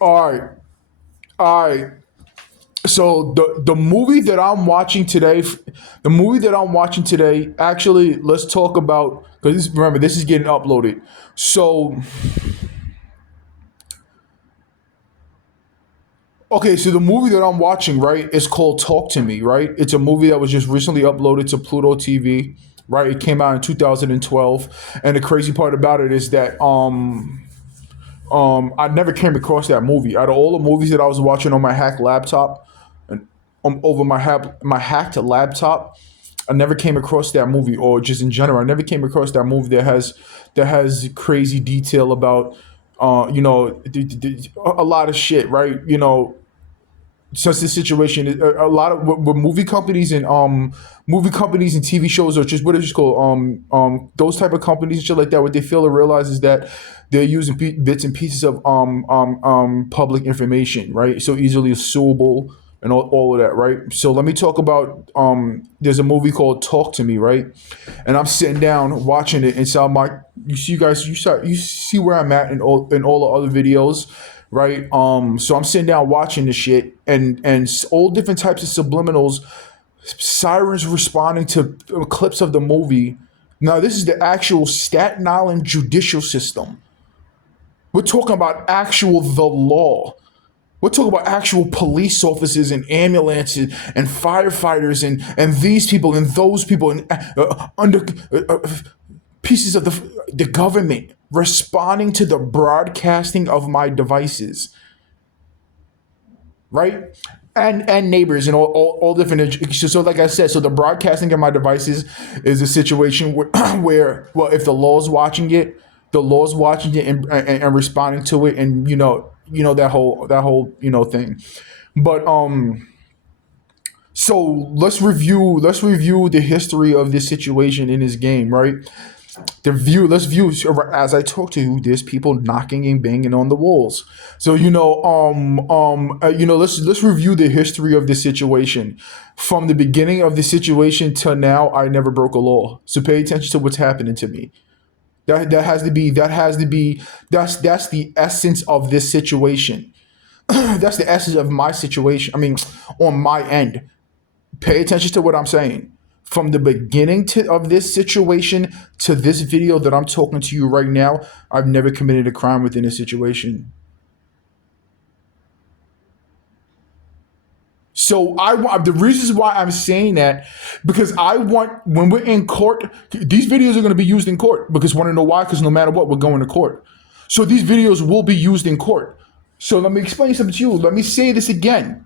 All right, all right. So the movie that I'm watching today, actually, let's talk about because remember this is getting uploaded. So okay, so the movie that I'm watching, right, is called Talk to Me, right? It's a movie that was just recently uploaded to Pluto TV, right? It came out in 2012, and the crazy part about it is that I never came across that movie. Out of all the movies that I was watching on my hacked laptop, and over my hacked laptop, I never came across that movie, or just in general, I never came across that movie that has crazy detail about, a lot of shit, right? Since this situation, a lot of what movie companies and TV shows, or just what is it called, those type of companies and shit like that. What they fail to realize is that they're using bits and pieces of public information, right? So easily suable and all of that, right? So let me talk about there's a movie called Talk to Me, right? And I'm sitting down watching it, and so you see, you guys, you see where I'm at in all the other videos, right? So I'm sitting down watching this shit, and all different types of subliminals, sirens responding to clips of the movie. Now this is the actual Staten Island judicial system. We're talking about actual the law. We're talking about actual police officers and ambulances and firefighters and these people and those people and under pieces of the government responding to the broadcasting of my devices, right? And neighbors and all different. So like I said, so the broadcasting of my devices is a situation where, where well, if the law's watching it and responding to it, and that whole thing. But so let's review the history of this situation in this game, right? Let's view, as I talk to you, there's people knocking and banging on the walls. So let's review the history of this situation. From the beginning of the situation till now, I never broke a law. So pay attention to what's happening to me. That's the essence of this situation. That's the essence of my situation. I mean, on my end, pay attention to what I'm saying. From the beginning of this situation to this video that I'm talking to you right now, I've never committed a crime within a situation. So I want the reasons why I'm saying that, because I want, when we're in court, these videos are going to be used in court, because want to know why? Because no matter what, we're going to court. So these videos will be used in court. So let me explain something to you. Let me say this again.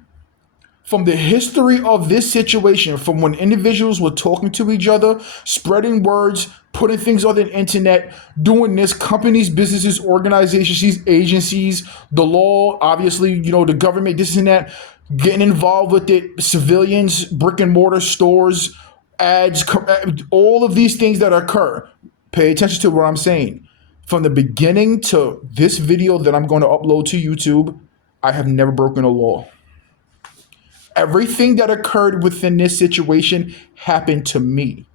From the history of this situation, from when individuals were talking to each other, spreading words, putting things on the internet, doing this, companies, businesses, organizations, agencies, the law, obviously, the government, this and that, getting involved with it, civilians, brick and mortar stores, ads, all of these things that occur. Pay attention to what I'm saying. From the beginning to this video that I'm going to upload to YouTube, I have never broken a law. Everything that occurred within this situation happened to me,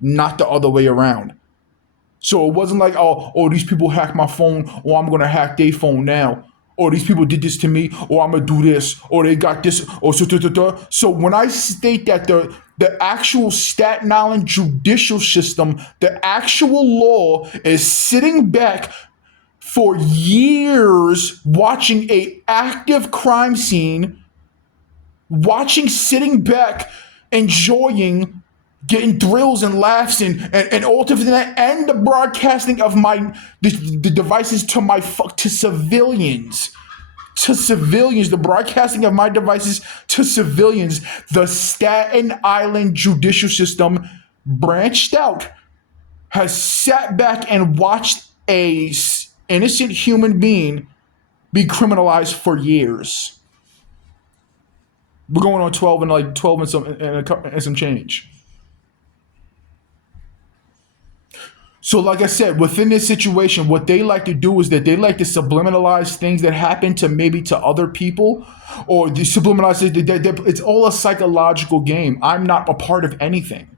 not the other way around. So it wasn't like, oh, these people hacked my phone, or I'm gonna hack their phone now, or these people did this to me, or I'm gonna do this, or they got this, or so. So when I state that the actual Staten Island judicial system, the actual law is sitting back for years watching a active crime scene, sitting back, enjoying, getting thrills and laughs and all different that, and the broadcasting of the devices to civilians. To civilians, the broadcasting of my devices to civilians, the Staten Island judicial system branched out, has sat back and watched a innocent human being be criminalized for years. We're going on 12 and some change. So, like I said, within this situation, what they like to do is that they like to subliminalize things that happen to other people, or the subliminalize. It's all a psychological game. I'm not a part of anything.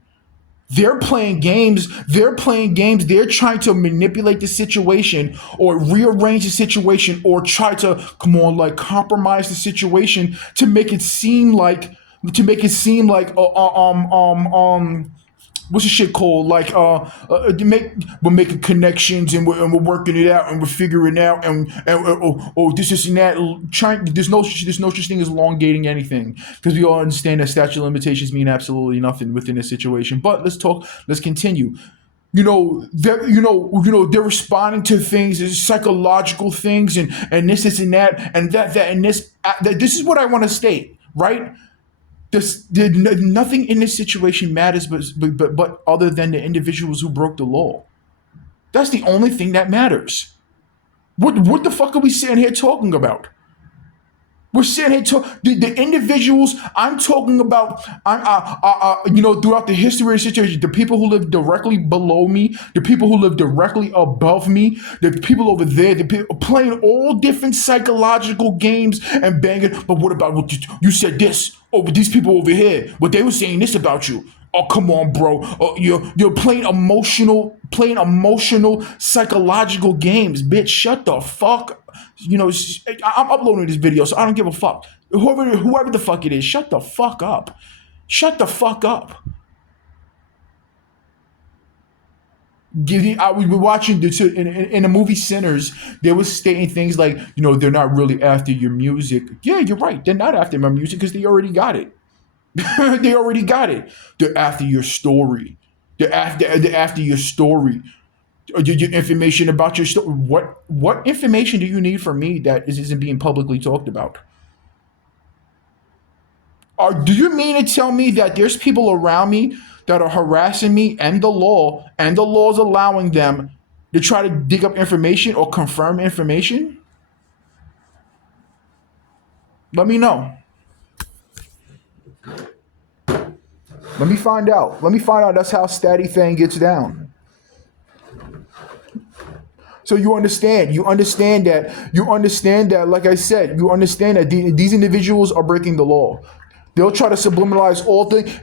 They're playing games. They're playing games. They're trying to manipulate the situation or rearrange the situation or try to come on, like compromise the situation to make it seem like what's the shit called? Like, we're making connections and we're working it out and we're figuring it out and this and that. Trying, there's no such thing as elongating anything because we all understand that statute of limitations mean absolutely nothing within a situation. But let's talk. Let's continue. They're responding to things, psychological things, and this and that, and that and this. This is what I want to state, right? Nothing in this situation matters, but other than the individuals who broke the law. That's the only thing that matters. What the fuck are we sitting here talking about? We're sitting here the individuals I'm talking about. Throughout the history of the situation, the people who live directly below me, the people who live directly above me, the people over there, the people playing all different psychological games and banging. But what about what you said this? Oh, but these people over here, what they were saying this about you. Oh, come on, bro. You're playing emotional, psychological games, bitch. Shut the fuck. I'm uploading this video, so I don't give a fuck. Whoever the fuck it is, shut the fuck up. Shut the fuck up. I was watching in the movie Sinners. They were stating things like, they're not really after your music. Yeah, you're right. They're not after my music because they already got it. They already got it. They're after your story. They're after your story. Your information about your story. What information do you need from me that isn't being publicly talked about? Or do you mean to tell me that there's people around me that are harassing me and the law is allowing them to try to dig up information or confirm information? Let me know. Let me find out. That's how Statty Thing gets down. So you understand that, like I said, you understand that these individuals are breaking the law. They'll try to subliminalize all things.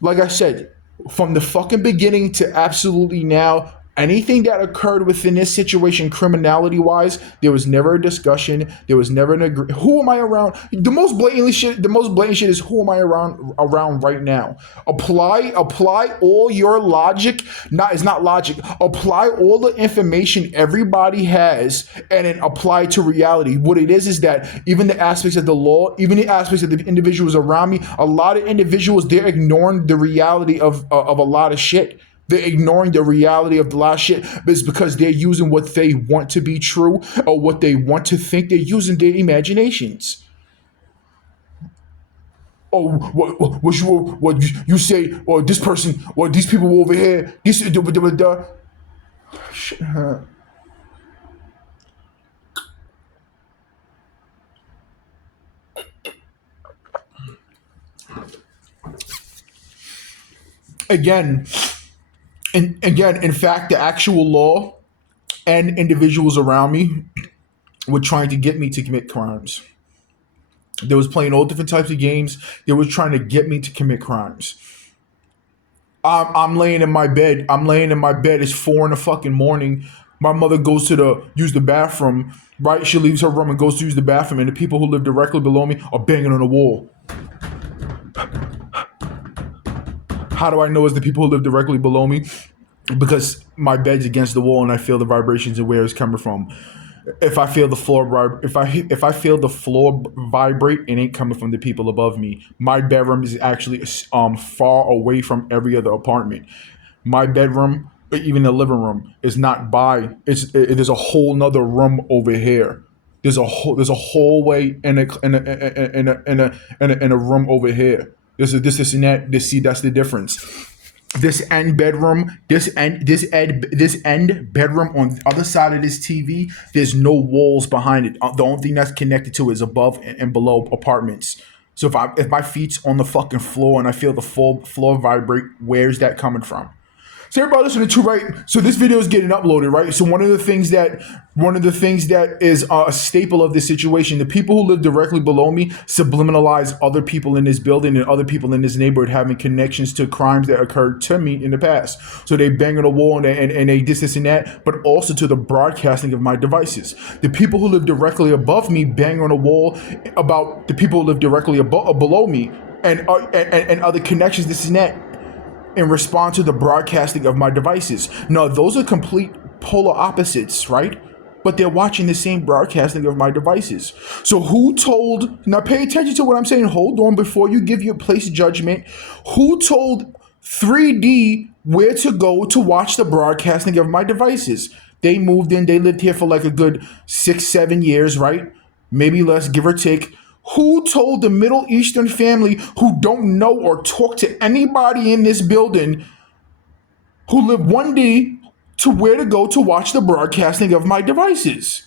Like I said, from the fucking beginning to absolutely now, anything that occurred within this situation, criminality wise, there was never a discussion. There was never an agree. Who am I around? The most blatant shit is who am I around right now? Apply all your logic. It's not logic. Apply all the information everybody has and then apply it to reality. What it is that even the aspects of the law, even the aspects of the individuals around me, a lot of individuals, they're ignoring the reality of a lot of shit. They're ignoring the reality of the last shit, but it's because they're using what they want to be true or what they want to think. They're using their imaginations. Oh, what you say? Or this person? Or these people over here? This again. And again, in fact, the actual law and individuals around me were trying to get me to commit crimes. They was playing all different types of games. They was trying to get me to commit crimes. I'm laying in my bed. It's 4 in the fucking morning. My mother goes to use the bathroom. Right, she leaves her room and goes to use the bathroom, and the people who live directly below me are banging on the wall. How do I know it's the people who live directly below me? Because my bed's against the wall and I feel the vibrations of where it's coming from. If I feel the floor if I feel the floor vibrate, it ain't coming from the people above me. My bedroom is actually far away from every other apartment. My bedroom, even the living room, is not by. There's a whole nother room over here. There's a hallway and a room over here. This and that. See, that's the difference. This end bedroom on the other side of this TV, there's no walls behind it. The only thing that's connected to it is above and below apartments. So if my feet's on the fucking floor and I feel the floor vibrate, where's that coming from? So everybody listening to, right? So this video is getting uploaded, right? So one of the things that is a staple of this situation, the people who live directly below me subliminalize other people in this building and other people in this neighborhood having connections to crimes that occurred to me in the past. So they bang on the wall and they this and that, but also to the broadcasting of my devices. The people who live directly above me bang on the wall about the people who live directly below me and other connections, this and that, in response to the broadcasting of my devices. Now, those are complete polar opposites, right? But they're watching the same broadcasting of my devices. So who told, now pay attention to what I'm saying, hold on before you give your place judgment. Who told 3D where to go to watch the broadcasting of my devices? They moved in, they lived here for like a good 6-7 years, right? Maybe less, give or take. Who told the Middle Eastern family who don't know or talk to anybody in this building who live 1D to where to go to watch the broadcasting of my devices?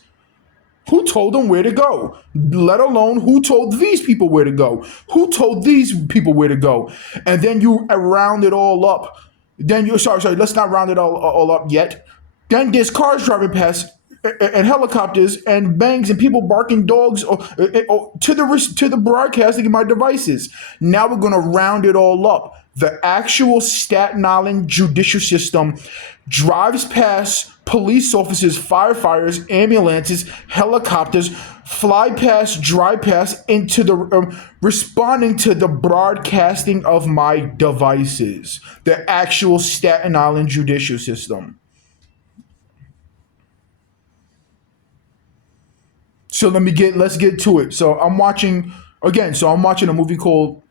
Who told them where to go? Let alone who told these people where to go? Who told these people where to go? And then you round it all up. Then you sorry, let's not round it all up yet. Then there's cars driving past and helicopters and bangs and people barking dogs to the broadcasting of my devices. Now we're gonna round it all up. The actual Staten Island judicial system drives past police officers, firefighters, ambulances, helicopters, fly past, drive past into the responding to the broadcasting of my devices. The actual Staten Island judicial system. So let's get to it. So I'm watching again. So I'm watching a movie called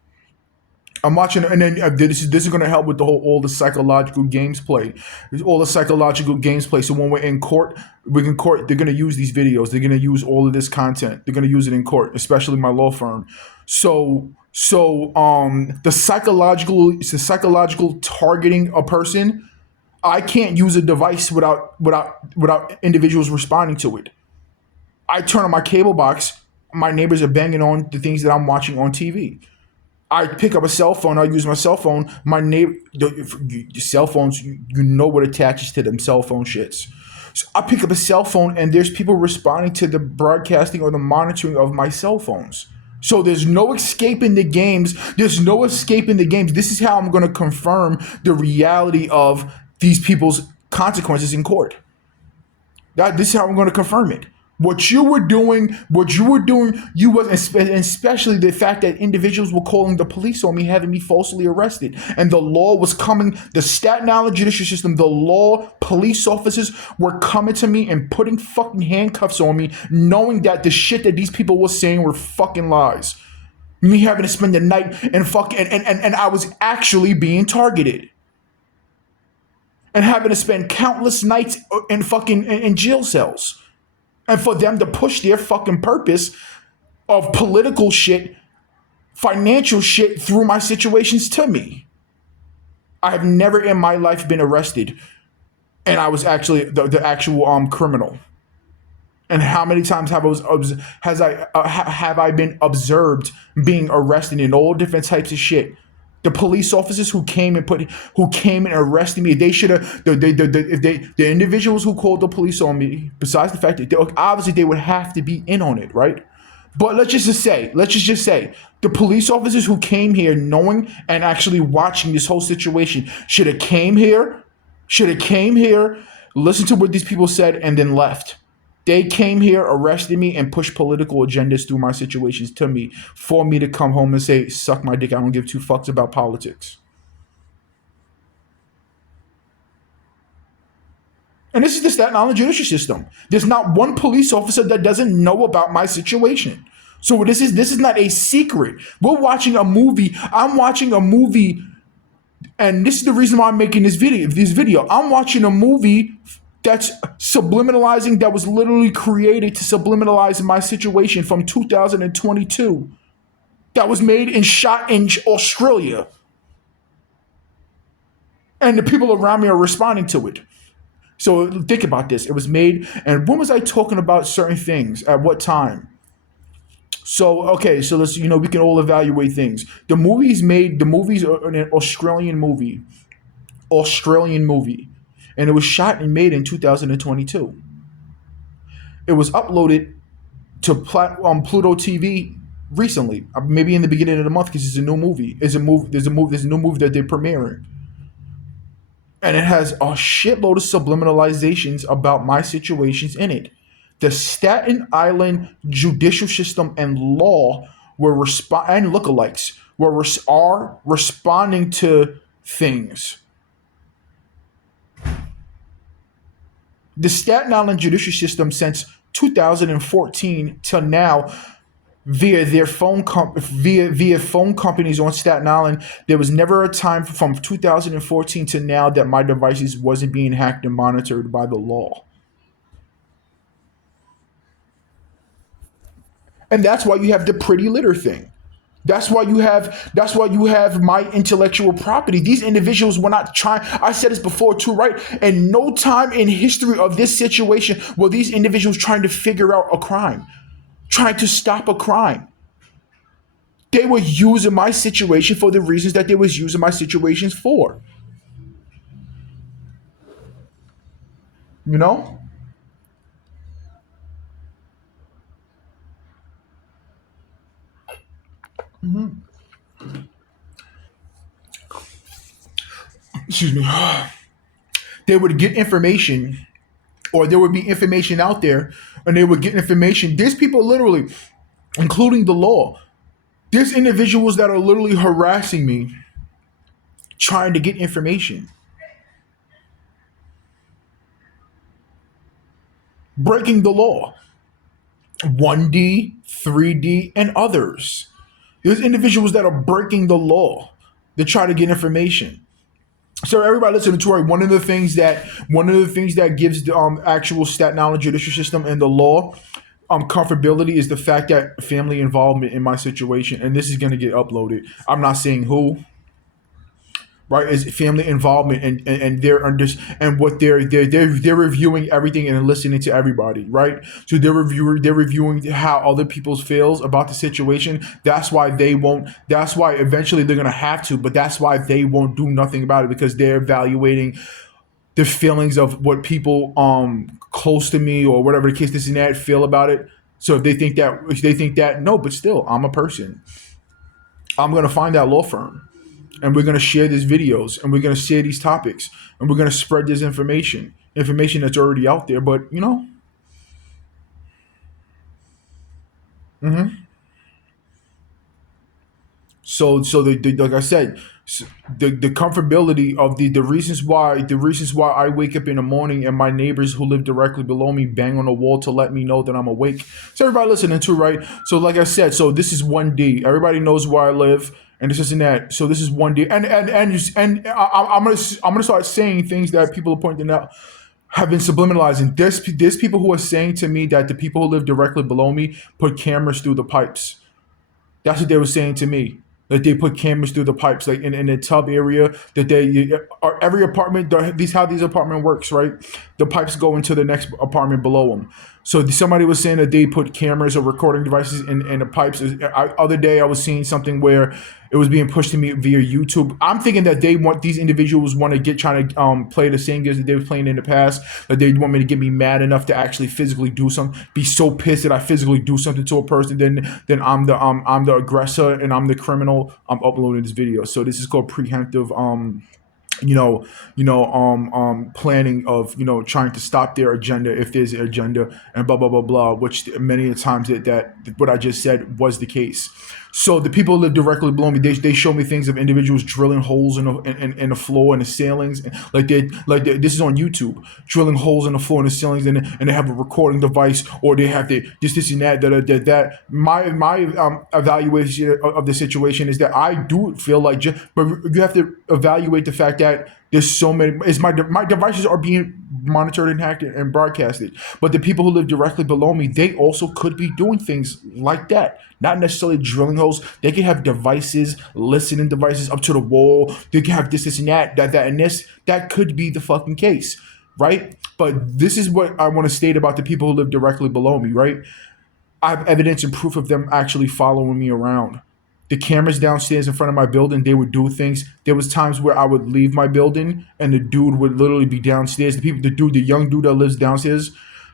I'm watching, and then this is going to help with the whole all the psychological games played, all the psychological games played. So when we're in court, they're going to use these videos. They're going to use all of this content. They're going to use it in court, especially my law firm. The psychological targeting a person. I can't use a device without individuals responding to it. I turn on my cable box. My neighbors are banging on the things that I'm watching on TV. I pick up a cell phone. I use my cell phone. My neighbor, the cell phones, you know what attaches to them cell phone shits. So I pick up a cell phone, and there's people responding to the broadcasting or the monitoring of my cell phones. So there's no escaping the games. There's no escaping the games. This is how I'm going to confirm the reality of these people's consequences in court. This is how I'm going to confirm it. What you were doing, you was, especially the fact that individuals were calling the police on me, having me falsely arrested, and the law was coming. The Staten Island judicial system, the law, police officers were coming to me and putting fucking handcuffs on me, knowing that the shit that these people were saying were fucking lies. Me having to spend the night and I was actually being targeted, and having to spend countless nights in jail cells. And for them to push their fucking purpose of political shit, financial shit through my situations to me. I have never in my life been arrested, and I was actually the actual criminal. And how many times have I been observed being arrested in all different types of shit? The police officers who came and arrested me, they should have the individuals who called the police on me. Besides the fact that obviously they would have to be in on it, right? But let's just say the police officers who came here knowing and actually watching this whole situation should have came here, listened to what these people said, and then left. They came here, arrested me, and pushed political agendas through my situations to me for me to come home and say, suck my dick, I don't give two fucks about politics. And this is the Staten Island judicial system. There's not one police officer that doesn't know about my situation. So this is not a secret. We're watching a movie. I'm watching a movie, and this is the reason why I'm making this video. I'm watching a movie that's subliminalizing, that was literally created to subliminalize my situation from 2022. That was made and shot in Australia. And the people around me are responding to it. So think about this. It was made, and when was I talking about certain things? At what time? So, okay, so let's, we can all evaluate things. The movie's an Australian movie. Australian movie, and it was shot and made in 2022. It was uploaded to Pluto TV recently, maybe in the beginning of the month, because it's a new movie. It's a movie. There's a new movie that they're premiering, and it has a shitload of subliminalizations about my situations in it. The Staten Island judicial system and law and lookalikes are responding to things. The Staten Island judicial system since 2014 till now, via phone companies on Staten Island, there was never a time from 2014 to now that my devices wasn't being hacked and monitored by the law. And that's why you have the pretty litter thing. That's why you have my intellectual property. These individuals were not trying. I said this before too, right? And no time in history of this situation were these individuals trying to figure out a crime, trying to stop a crime. They were using my situation for the reasons that they was using my situations for. You know? Excuse me. They would get information, or there would be information out there, and they would get information. There's people literally, including the law. There's individuals that are literally harassing me, trying to get information, breaking the law. 1D, 3D, and others. There's individuals that are breaking the law to try to get information. So everybody listening to right, one of the things that gives the actual Staten Island judicial system and the law comfortability is the fact that family involvement in my situation, and this is going to get uploaded. I'm not saying who, right? Is family involvement, and they're under, and what they're reviewing everything and listening to everybody, right? So they're reviewing how other people's feels about the situation. That's why they won't. That's why eventually they're gonna have to, but that's why they won't do nothing about it, because they're evaluating the feelings of what people close to me or whatever the case this and that feel about it. So if they think that no, but still I'm a person. I'm gonna find that law firm, and we're going to share these videos, and we're going to share these topics, and we're going to spread this information that's already out there. But so like I said, the comfortability of the reasons why I wake up in the morning and my neighbors who live directly below me bang on the wall to let me know that I'm awake. So everybody listening to, right? So like I said, so this is 1D. Everybody knows where I live, and this isn't that. So this is 1D, and I'm gonna start saying things that people are pointing out have been subliminalizing. There's people who are saying to me that the people who live directly below me put cameras through the pipes. That's what they were saying to me. That they put cameras through the pipes, like in the tub area. That every apartment, how these apartment works, right? The pipes go into the next apartment below them. So somebody was saying that they put cameras or recording devices in the pipes. Other day I was seeing something where it was being pushed to me via YouTube. I'm thinking that these individuals want to trying to play the same games that they were playing in the past. That they want me to get me mad enough to actually physically do something. Be so pissed that I physically do something to a person. Then I'm the aggressor and I'm the criminal. I'm uploading this video. So this is called preemptive planning of trying to stop their agenda if there's an agenda, and blah blah blah blah, which many of the times that what I just said was the case. So the people who live directly below me, they show me things of individuals drilling holes in the floor and the ceilings, this is on YouTube, drilling holes in the floor and the ceilings, and they have a recording device, or they have this and that. My evaluation of the situation is that I do feel like, but you have to evaluate the fact that there's so many. My devices are being monitored and hacked and broadcasted, but the people who live directly below me, they also could be doing things like that. Not necessarily drilling holes. They could have devices, listening devices up to the wall. They could have this and that, and this. That could be the fucking case, right? But this is what I want to state about the people who live directly below me, right? I have evidence and proof of them actually following me around. The cameras downstairs in front of my building, they would do things. There was times where I would leave my building and the dude would literally be downstairs. The young dude that lives downstairs,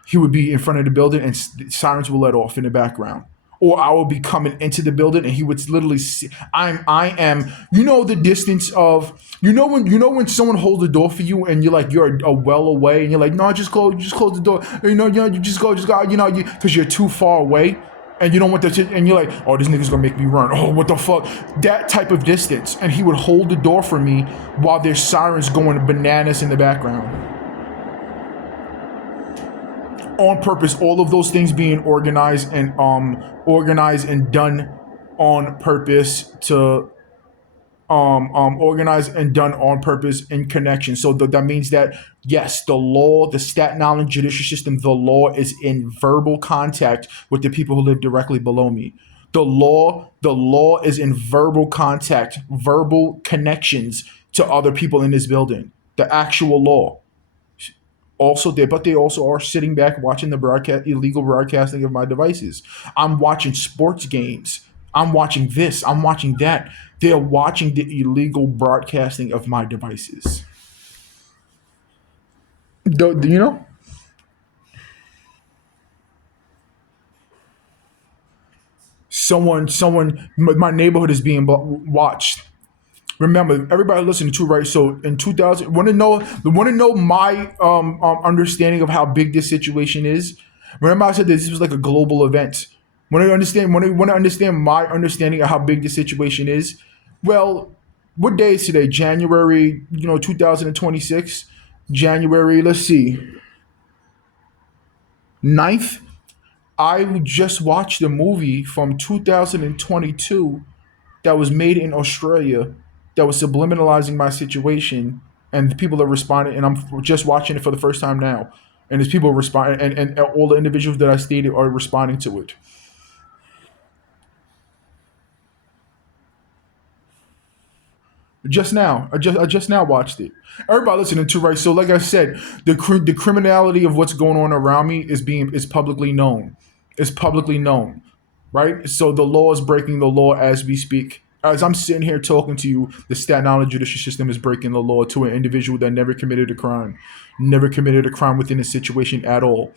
he would be in front of the building and sirens would let off in the background. Or I would be coming into the building and he would literally see, I am, you know, the distance of, when someone holds the door for you and you're a well away and you're like, no, just close the door. You just go, because you're too far away and you don't want that shit, and you're like, oh, this nigga's gonna make me run. Oh, what the fuck? That type of distance. And he would hold the door for me while there's sirens going bananas in the background. On purpose, all of those things being organized and done on purpose to organized and done on purpose in connection. So that means that yes, the law, the Staten Island judicial system, the law is in verbal contact with the people who live directly below me. The law is in verbal contact, verbal connections to other people in this building. The actual law. Also there, but they also are sitting back watching the illegal broadcasting of my devices. I'm watching sports games. I'm watching this. I'm watching that. They're watching the illegal broadcasting of my devices. You know, my neighborhood is being watched. Remember, everybody listening to, right? So in 2000, want to know my understanding of how big this situation is. Remember, I said this was like a global event. Want to understand my understanding of how big the situation is. Well, what day is today? January, 2026. January. Let's see, 9th. I just watched a movie from 2022 that was made in Australia that was subliminalizing my situation, and the people are responding, and I'm just watching it for the first time now, and there's people responding, and all the individuals that I stated are responding to it. Just now, I just now watched it. Everybody listening to, right? So like I said, the criminality of what's going on around me is publicly known. It's publicly known, right? So the law is breaking the law as we speak. As I'm sitting here talking to you, the Staten Island judicial system is breaking the law to an individual that never committed a crime within a situation at all,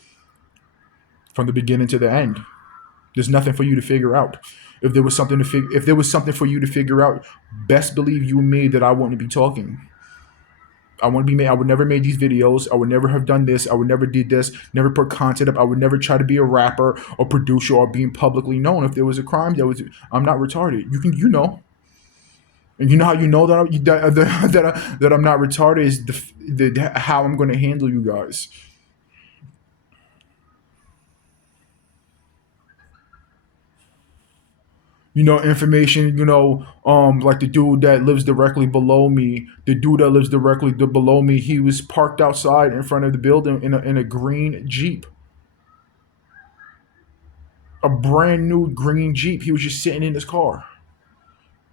from the beginning to the end. There's nothing for you to figure out. If there was something for you to figure out, best believe you and me that I wouldn't be talking. I wouldn't be made. I would never made these videos. I would never have done this. I would never did this. Never put content up. I would never try to be a rapper or producer or being publicly known. If there was a crime, I'm not retarded. And you know how you know that I'm not retarded is how I'm going to handle you guys. Information, like the dude that lives directly below me, he was parked outside in front of the building in a green Jeep, a brand new green Jeep. He was just sitting in his car.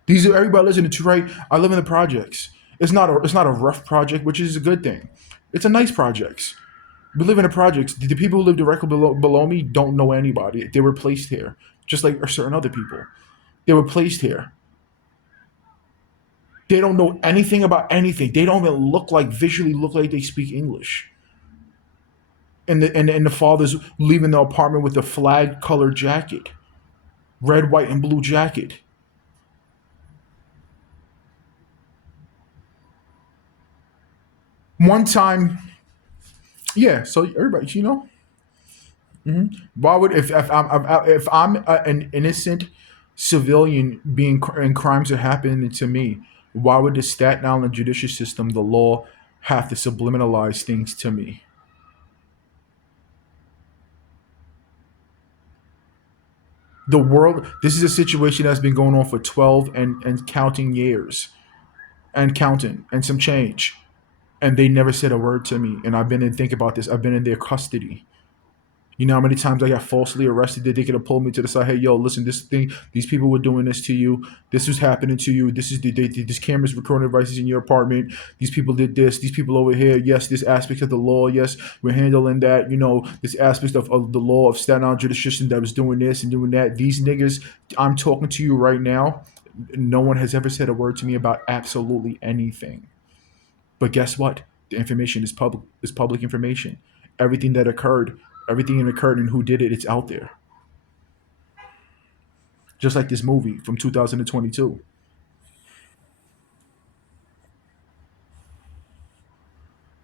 These are everybody listening to, right? I live in the projects. It's not a rough project, which is a good thing. It's a nice projects. We live in the projects. The people who live directly below me don't know anybody. They were placed here, just like certain other people. They were placed here. They don't know anything about anything. They don't even visually look like they speak English. And the father's leaving the apartment with a flag colored jacket, red, white, and blue jacket. One time, yeah. So everybody, why would if I'm an innocent civilian being and crimes are happening to me, why would the Staten Island judicial system, the law, have to subliminalize things to me? The world. This is a situation that's been going on for 12 and counting years, and counting and some change, and they never said a word to me. And I've been in think about this. I've been in their custody. You know how many times I got falsely arrested that they could have pulled me to the side. Hey, yo, listen, this thing, these people were doing this to you. This was happening to you. This is this cameras recording devices in your apartment. These people did this. These people over here. Yes, this aspect of the law. Yes, we're handling that. You know, this aspect of the law of Staten Island judicial system that was doing this and doing that. These niggas, I'm talking to you right now. No one has ever said a word to me about absolutely anything. But guess what? The information is public. Is public information. Everything that occurred, everything that occurred, and who did it, it's out there. Just like this movie from 2022.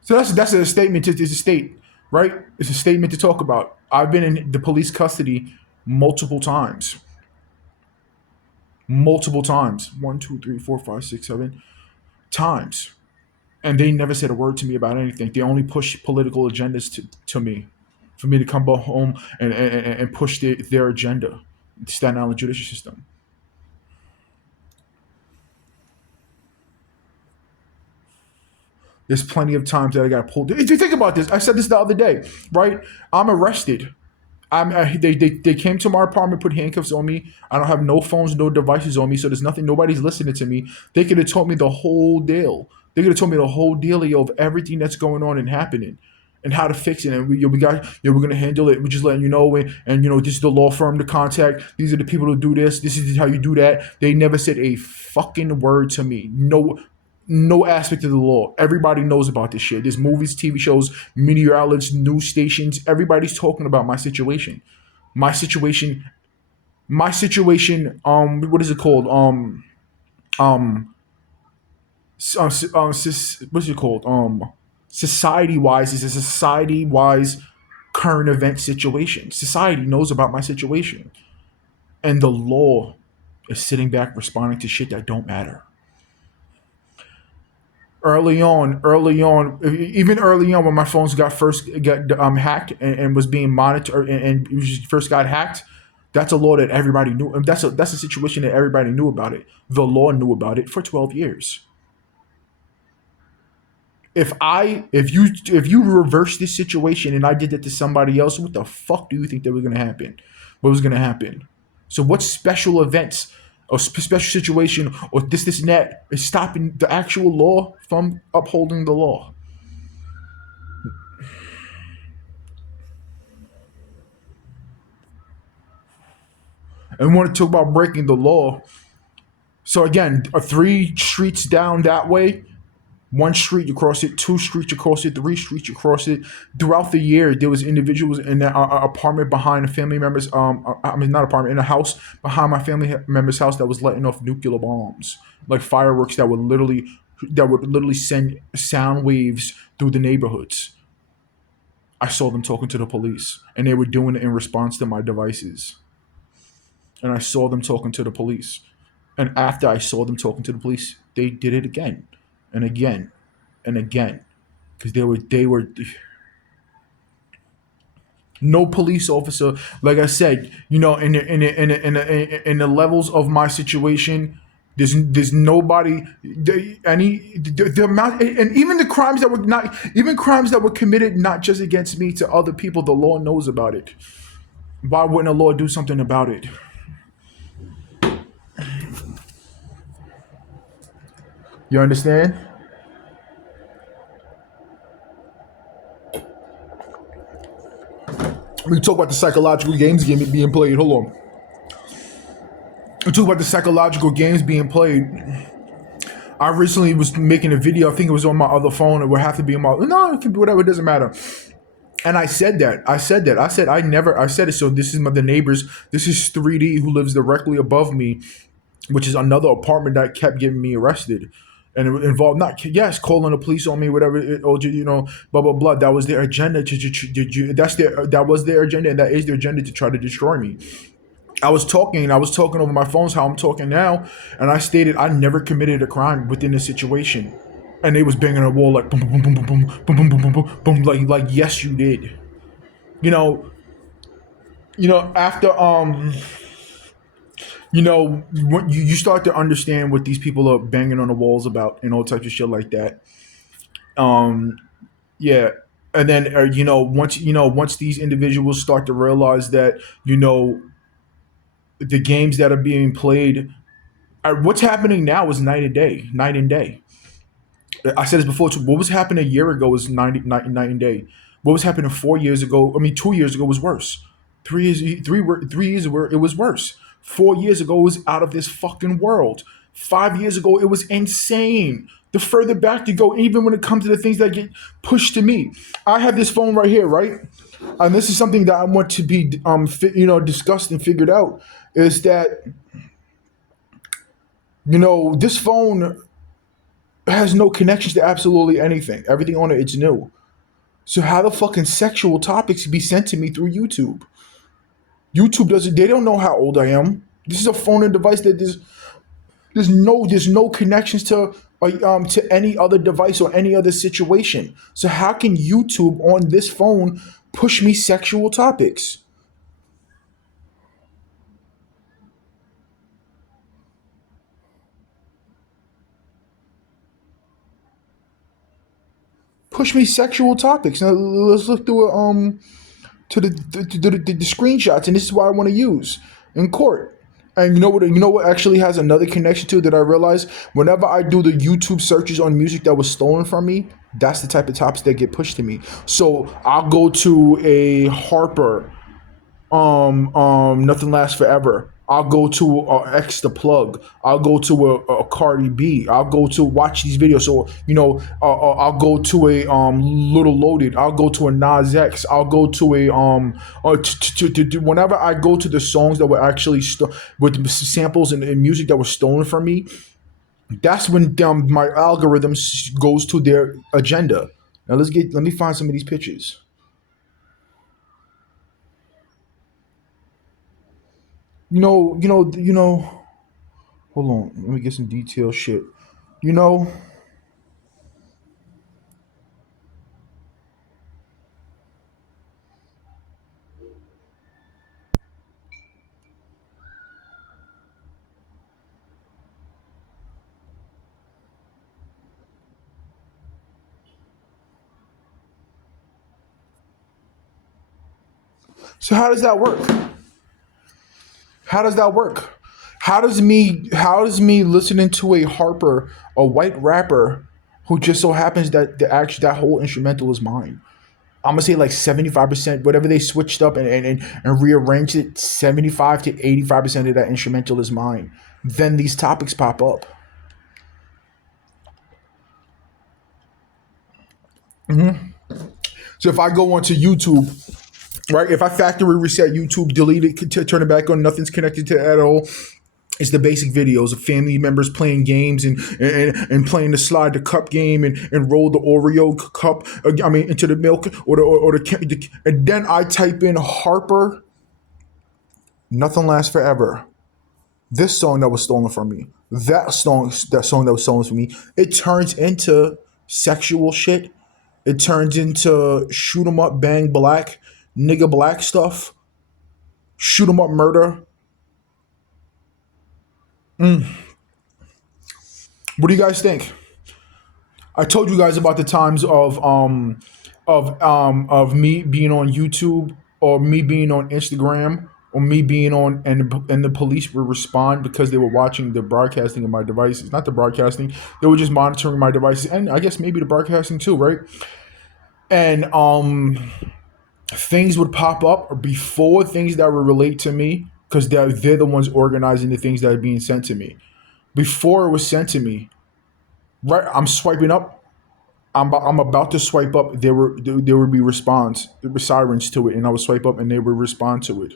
So that's a statement. It's a state, right? It's a statement to talk about. I've been in the police custody multiple times, multiple times. One, two, three, four, five, six, 7 times, and they never said a word to me about anything. They only push political agendas to me, for me to come back home and push their agenda. Staten Island judicial system. There's plenty of times that I got pulled. If you think about this, I said this the other day, right? I'm arrested. They came to my apartment, put handcuffs on me. I don't have no phones, no devices on me, so there's nothing. Nobody's listening to me. They could have told me the whole deal. They could have told me the whole dealio of everything that's going on and happening, and how to fix it. And we got, we're gonna handle it. We're just letting you know, and this is the law firm to contact. These are the people to do this. This is how you do that. They never said a fucking word to me. No aspect of the law. Everybody knows about this shit. There's movies, TV shows, media outlets, news stations. Everybody's talking about my situation. My situation. My situation. What is it called? Um. What's it called? Society wise is a society wise current event situation. Society knows about my situation, and the law is sitting back responding to shit that don't matter. Even early on when my phones got first got hacked and was being monitored and it was first got hacked, that's a law that everybody knew. And that's a situation that everybody knew about it. The law knew about it for 12 years. If you reverse this situation and I did that to somebody else, what the fuck do you think that was gonna happen? What was gonna happen? So what special events or special situation or this and that is stopping the actual law from upholding the law? And want to talk about breaking the law. So again, 3 streets down that way, 1 street you cross it, 2 streets you cross it, 3 streets you cross it. Throughout the year, there was individuals in that apartment behind a family members. I mean not apartment, in a house behind my family member's house that was letting off nuclear bombs, like fireworks that would literally send sound waves through the neighborhoods. I saw them talking to the police, and they were doing it in response to my devices. And I saw them talking to the police. And after I saw them talking to the police, they did it again and again and again because they were no police officer. Like I said, in the levels of my situation, there's nobody the amount, and even the crimes that were not even crimes that were committed not just against me to other people. The law knows about it. Why wouldn't the law do something about it? You understand? We talk about the psychological games being played. Hold on. We talk about the psychological games being played. I recently was making a video. I think it was on my other phone. It would have to be on my no, it can be whatever. It doesn't matter. And I said that. I said that. I said I never. I said it. So this is the neighbors. This is 3D who lives directly above me, which is another apartment that kept getting me arrested. And it involved not yes calling the police on me, whatever, or blah blah blah. That was their agenda. That was their agenda, and that is their agenda to try to destroy me. I was talking over my phones how I'm talking now, and I stated I never committed a crime within this situation, and they was banging on the wall like boom boom boom boom boom boom boom boom boom boom boom like yes you did. You know, after when you start to understand what these people are banging on the walls about and all types of shit like that. Um, yeah. And then once these individuals start to realize that the games that are being played, what's happening now is night and day. I said this before too. What was happening a year ago is night and day. What was happening 4 years ago? I mean, 2 years ago was worse. 3 years ago it was worse. 4 years ago it was out of this fucking world. 5 years ago it was insane. The further back you go, even when it comes to the things that get pushed to me, I have this phone right here, right, and this is something that I want to be discussed and figured out. Is that this phone has no connections to absolutely anything. Everything on it, it's new. So how the fucking sexual topics be sent to me through YouTube? YouTube doesn't. They don't know how old I am. This is a phone and device that there's no connections to any other device or any other situation. So how can YouTube on this phone push me sexual topics? Push me sexual topics. Now let's look through the screenshots, and this is what I want to use in court. And you know what actually has another connection to it that I realize whenever I do the YouTube searches on music that was stolen from me, that's the type of topics that get pushed to me. So I'll go to a Harper, Nothing Lasts Forever. I'll go to X the Plug. I'll go to a Cardi B. I'll go to watch these videos. So I'll go to a Little Loaded. I'll go to a Nas X. I'll go to a whenever I go to the songs that were actually with samples and music that was stolen from me. That's when my algorithm goes to their agenda. Now let me find some of these pictures. Hold on, let me get some detailed shit. You know, so how does that work? How does that work? How does me listening to a Harper, a white rapper, who just so happens that that whole instrumental is mine. I'm gonna say like 75%, whatever they switched up and rearranged it, 75 to 85% of that instrumental is mine. Then these topics pop up. So if I go onto YouTube, right? If I factory reset YouTube, delete it, turn it back on, nothing's connected to it at all. It's the basic videos of family members playing games and playing the slide the cup game and roll the Oreo cup. I mean into the milk and then I type in Harper, Nothing Lasts Forever. This song that was stolen from me. That song that was stolen from me. It turns into sexual shit. It turns into shoot 'em up, bang black, nigga black stuff. Shoot 'em up, murder. What do you guys think? I told you guys about the times of me being on YouTube or me being on Instagram or me being on and the police would respond because they were watching the broadcasting of my devices. Not the broadcasting, they were just monitoring my devices and I guess maybe the broadcasting too, right? And things would pop up before things that would relate to me because they're the ones organizing the things that are being sent to me. Before it was sent to me, right? I'm swiping up. I'm about to swipe up. There would be response. There were sirens to it, and I would swipe up, and they would respond to it.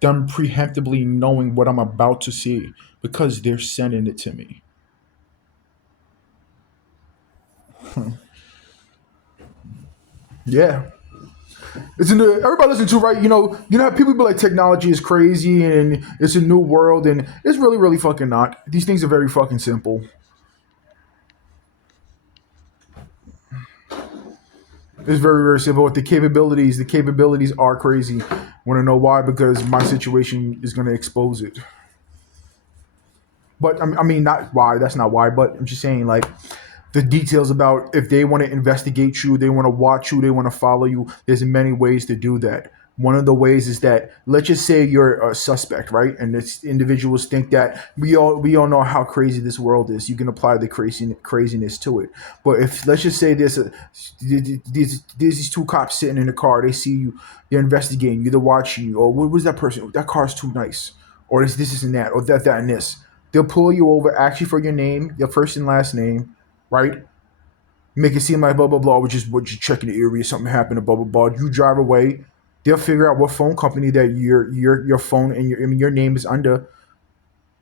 Them preemptively knowing what I'm about to see because they're sending it to me. Yeah, it's in the everybody listen to right. How people be like technology is crazy and it's a new world, and it's really really fucking not. These things are very fucking simple. It's very, very simple. With the capabilities are crazy. Want to know why? Because my situation is going to expose it. But I mean, not why. That's not why. But I'm just saying, like, the details about if they want to investigate you, they want to watch you, they want to follow you. There's many ways to do that. One of the ways is that, let's just say you're a suspect, right? And this individuals think that we all know how crazy this world is. You can apply the craziness to it. But if, let's just say there's these two cops sitting in the car, they see you, they're investigating you, they're watching you. Or what was that person? That car's too nice. Or this and that, or that and this. They'll pull you over, ask you for your name, your first and last name, right? Make it seem like blah blah blah, which is what you're checking the area, something happened, blah blah blah. You drive away, they'll figure out what phone company that your phone and your name is under,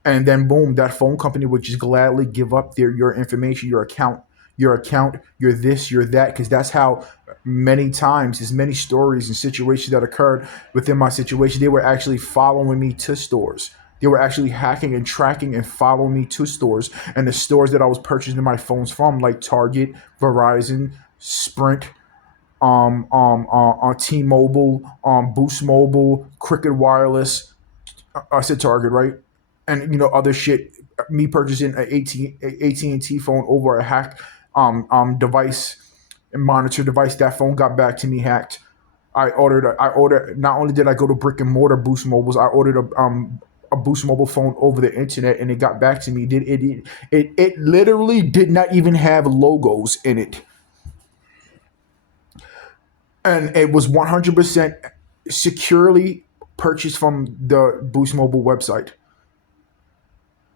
and then boom, that phone company would just gladly give up your information, your account, your this, your that, because that's how many times, there's many stories and situations that occurred within my situation. They were actually following me to stores. They were actually hacking and tracking and following me to stores, and the stores that I was purchasing my phones from, like Target, Verizon, Sprint, T-Mobile, Boost Mobile, Cricket Wireless. I said Target, right? And other shit. Me purchasing an AT&T phone over a hack device and monitor device. That phone got back to me hacked. I ordered. Not only did I go to brick and mortar Boost Mobiles, I ordered a Boost Mobile phone over the internet, and it got back to me. It literally did not even have logos in it, and it was 100% securely purchased from the Boost Mobile website.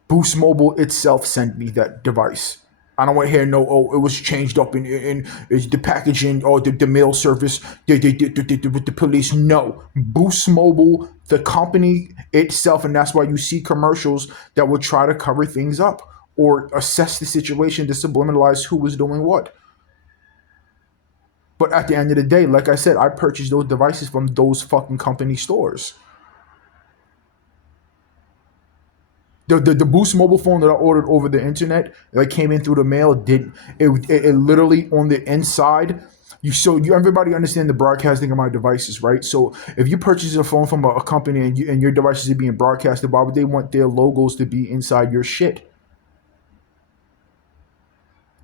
Boost Mobile itself sent me that device. I don't want to hear no, oh, it was changed up in the packaging or the mail service with the police. No. Boost Mobile, the company itself, and that's why you see commercials that will try to cover things up or assess the situation to subliminalize who was doing what. But at the end of the day, like I said, I purchased those devices from those fucking company stores. The Boost Mobile phone that I ordered over the internet that came in through the mail did it literally on the inside. You everybody understand the broadcasting of my devices, right? So if you purchase a phone from a company and your devices are being broadcasted, why would they want their logos to be inside your shit?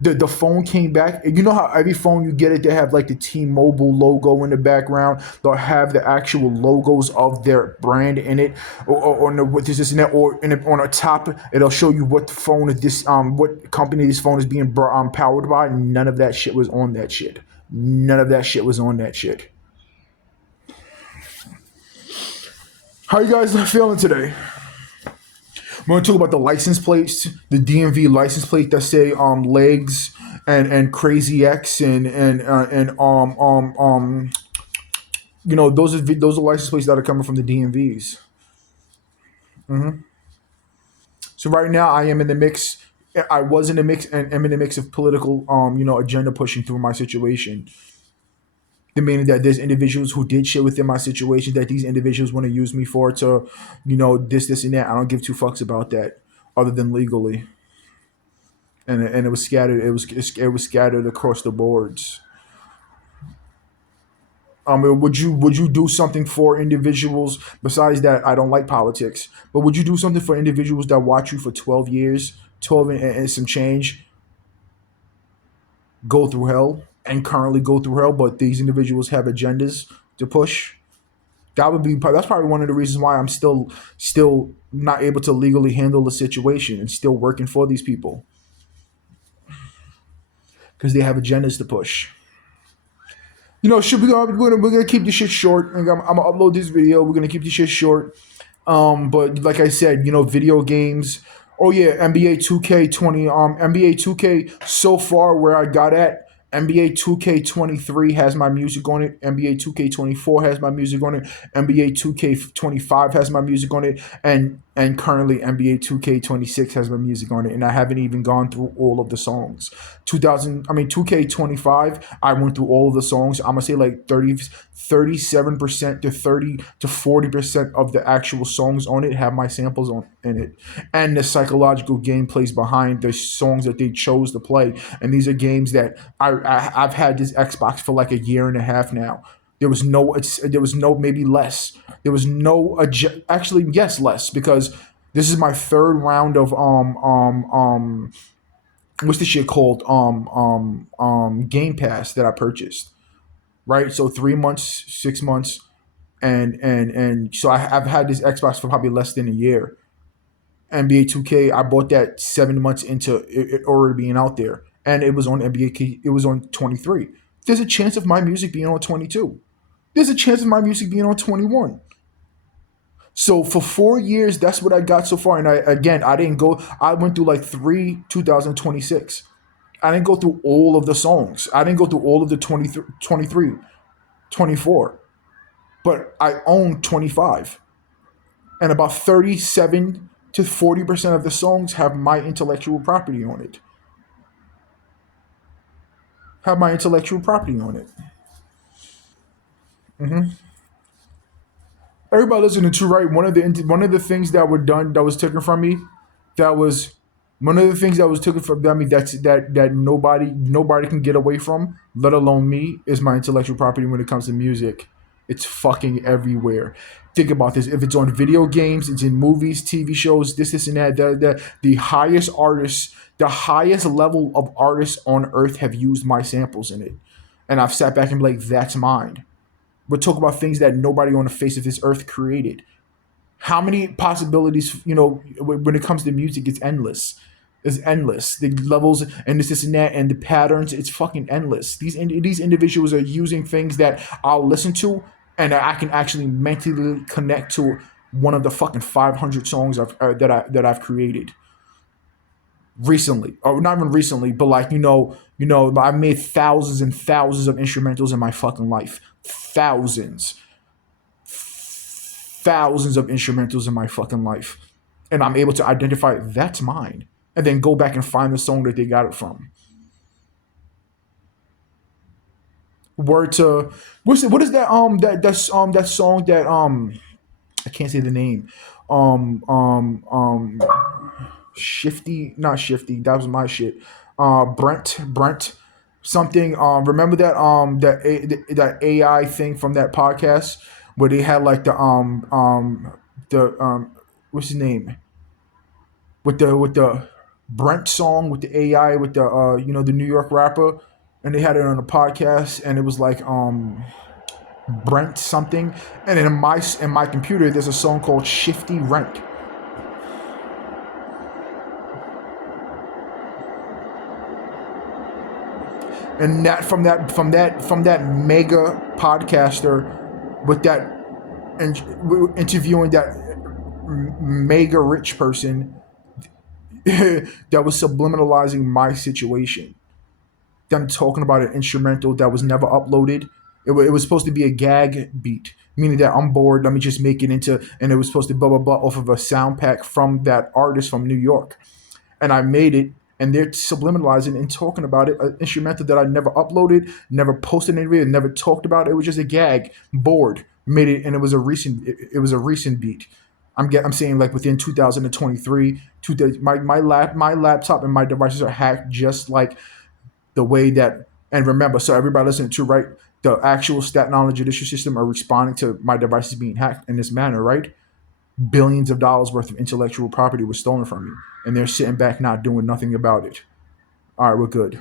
The phone came back. You know how every phone you get it, they have like the T-Mobile logo in the background. They'll have the actual logos of their brand in it, or on the what this and that, or on the top it'll show you what phone is this, what company this phone is being powered by. None of that shit was on that shit. None of that shit was on that shit. How you guys feeling today? We're gonna talk about the license plates, the DMV license plate that say legs and crazy X and those are license plates that are coming from the DMVs. So right now I am in the mix. I was in the mix and am in the mix of political agenda pushing through my situation. The meaning that there's individuals who did shit within my situation that these individuals want to use me for to, this and that. I don't give two fucks about that, other than legally. And it was scattered. It was scattered across the boards. Would you do something for individuals besides that? I don't like politics, but would you do something for individuals that watch you for 12 years, 12 and some change, go through hell and currently go through hell, but these individuals have agendas to push? That's probably one of the reasons why I'm still not able to legally handle the situation and still working for these people, because they have agendas to push. Should we're gonna keep this shit short. I'm gonna upload this video. We're gonna keep this shit short. But like I said, video games. Oh yeah, NBA 2K20. NBA 2K so far where I got at. NBA 2K23 has my music on it. NBA 2K24 has my music on it. NBA 2K25 has my music on it, and currently NBA 2K26 has my music on it. And I haven't even gone through all of the songs. 2K25, I went through all of the songs. I'm gonna say like 37% to 30 to 40% of the actual songs on it have my samples in it, and the psychological gameplays behind the songs that they chose to play. And these are games that I've had this Xbox for like a year and a half now. There was no maybe less. There was no actually yes less, because this is my third round of what's this shit called? Game Pass that I purchased. Right, so 3 months, 6 months, and so I've had this Xbox for probably less than a year. NBA 2K, I bought that 7 months into it already being out there, and it was on NBA. It was on 23. There's a chance of my music being on 22. There's a chance of my music being on 21. So for 4 years, that's what I got so far. And I didn't go. I went through like three 2026. I didn't go through all of the songs. I didn't go through all of the 23, 24. But I own 25. And about 37 to 40% of the songs have my intellectual property on it. Have my intellectual property on it. Everybody listening to, right, one of the things that were done that was taken from me, that was one of the things that was taken from me, that nobody can get away from, let alone me, is my intellectual property when it comes to music. It's fucking everywhere. Think about this. If it's on video games, it's in movies, TV shows, this and that. The highest artists, the highest level of artists on earth have used my samples in it. And I've sat back and been like, that's mine. We're talking about things that nobody on the face of this earth created. How many possibilities, when it comes to music, it's endless. It's endless. The levels and this and that and the patterns, it's fucking endless. These individuals are using things that I'll listen to and that I can actually mentally connect to one of the fucking 500 songs that I've created recently, or not even recently, but like I've made thousands and thousands of instrumentals in my fucking life, thousands of instrumentals in my fucking life, and I'm able to identify that's mine, and then go back and find the song that they got it from. Word to what is that that song that I can't say the name. Um, Shifty, not Shifty. That was my shit. Brent, something. Remember that AI thing from that podcast where they had like the what's his name, with the Brent song with the AI with the the New York rapper, and they had it on a podcast, and it was like Brent something, and then in my computer there's a song called Shifty Rent. And that from that mega podcaster with that interviewing that mega rich person that was subliminalizing my situation, them talking about an instrumental that was never uploaded. It was supposed to be a gag beat, meaning that I'm bored, let me just make it into, and it was supposed to blah blah blah off of a sound pack from that artist from New York, and I made it, and they're subliminalizing and talking about it, an instrumental that I never uploaded, never posted any video, never talked about. It was just a gag, bored, made it, and it was a recent beat. I'm saying like within 2023, my laptop and my devices are hacked just like the way that, and remember, so everybody listening to, right, the actual stat knowledge judicial system are responding to my devices being hacked in this manner, right? Billions of dollars worth of intellectual property was stolen from me, and they're sitting back not doing nothing about it. All right, we're good.